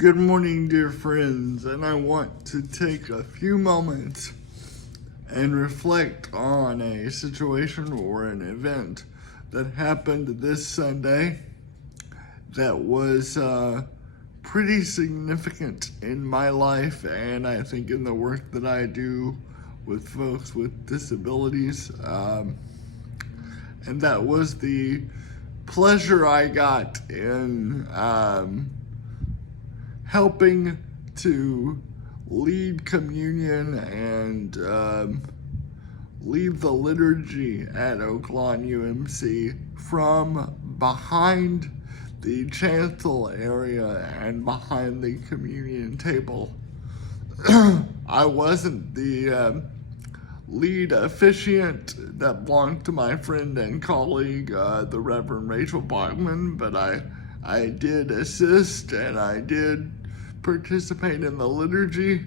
Good morning, dear friends, and I want to take a few moments and reflect on a situation or an event that happened this Sunday that was pretty significant in my life, and I think in the work that I do with folks with disabilities. And that was the pleasure I got in helping to lead communion and lead the liturgy at Oak Lawn UMC from behind the chancel area and behind the communion table. I wasn't the lead officiant that belonged to my friend and colleague, the Reverend Rachel Bachman, but I did assist and I did participate in the liturgy.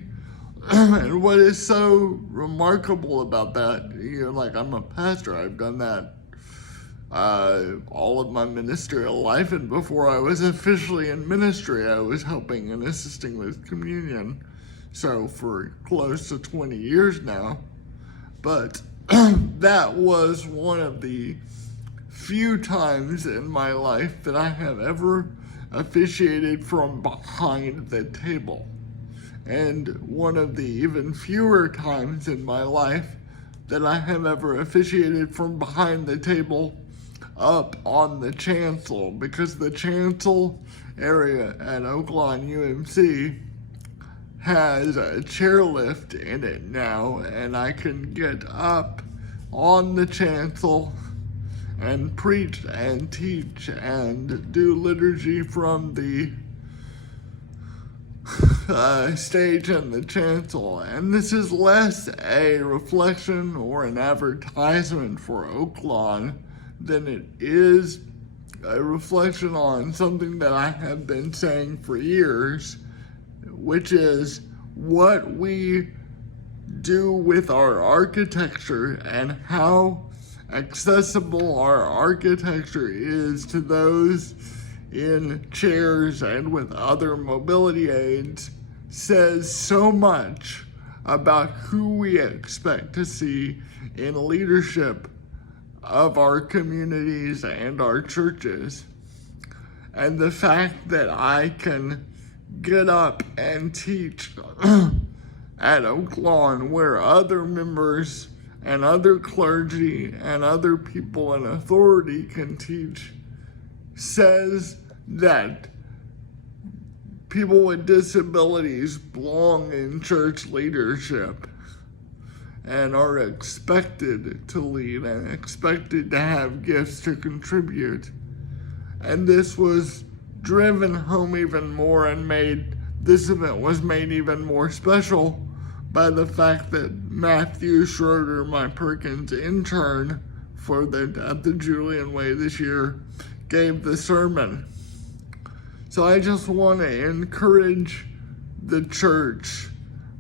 And what is so remarkable about that, like I'm a pastor, I've done that all of my ministerial life, and before I was officially in ministry, I was helping and assisting with communion. So for close to 20 years now. But that was one of the few times in my life that I have ever officiated from behind the table. And one of the even fewer times in my life that I have ever officiated from behind the table up on the chancel, because the chancel area at Oak Lawn UMC has a chairlift in it now, and I can get up on the chancel and preach and teach and do liturgy from the stage and the chancel. And this is less a reflection or an advertisement for Oak Lawn than it is a reflection on something that I have been saying for years, which is what we do with our architecture and how accessible our architecture is to those in chairs and with other mobility aids says so much about who we expect to see in leadership of our communities and our churches. And the fact that I can get up and teach at Oak Lawn where other members and other clergy and other people in authority can teach says that people with disabilities belong in church leadership and are expected to lead and expected to have gifts to contribute. And this was driven home even more and this event was made even more special by the fact that Matthew Schroeder, my Perkins intern at the Julian Way this year, gave the sermon. So I just want to encourage the church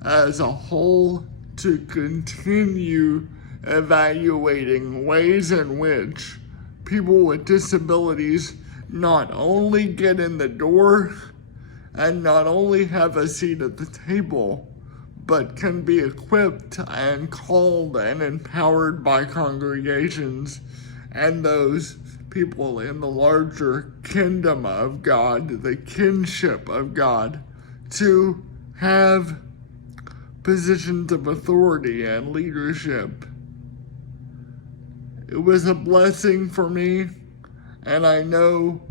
as a whole to continue evaluating ways in which people with disabilities not only get in the door and not only have a seat at the table, but can be equipped and called and empowered by congregations and those people in the larger kingdom of God, the kinship of God, to have positions of authority and leadership. It was a blessing for me, and I know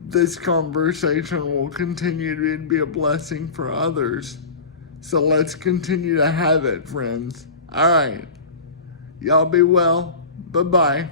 this conversation will continue to be a blessing for others. So let's continue to have it, friends. All right. Y'all be well. Bye-bye.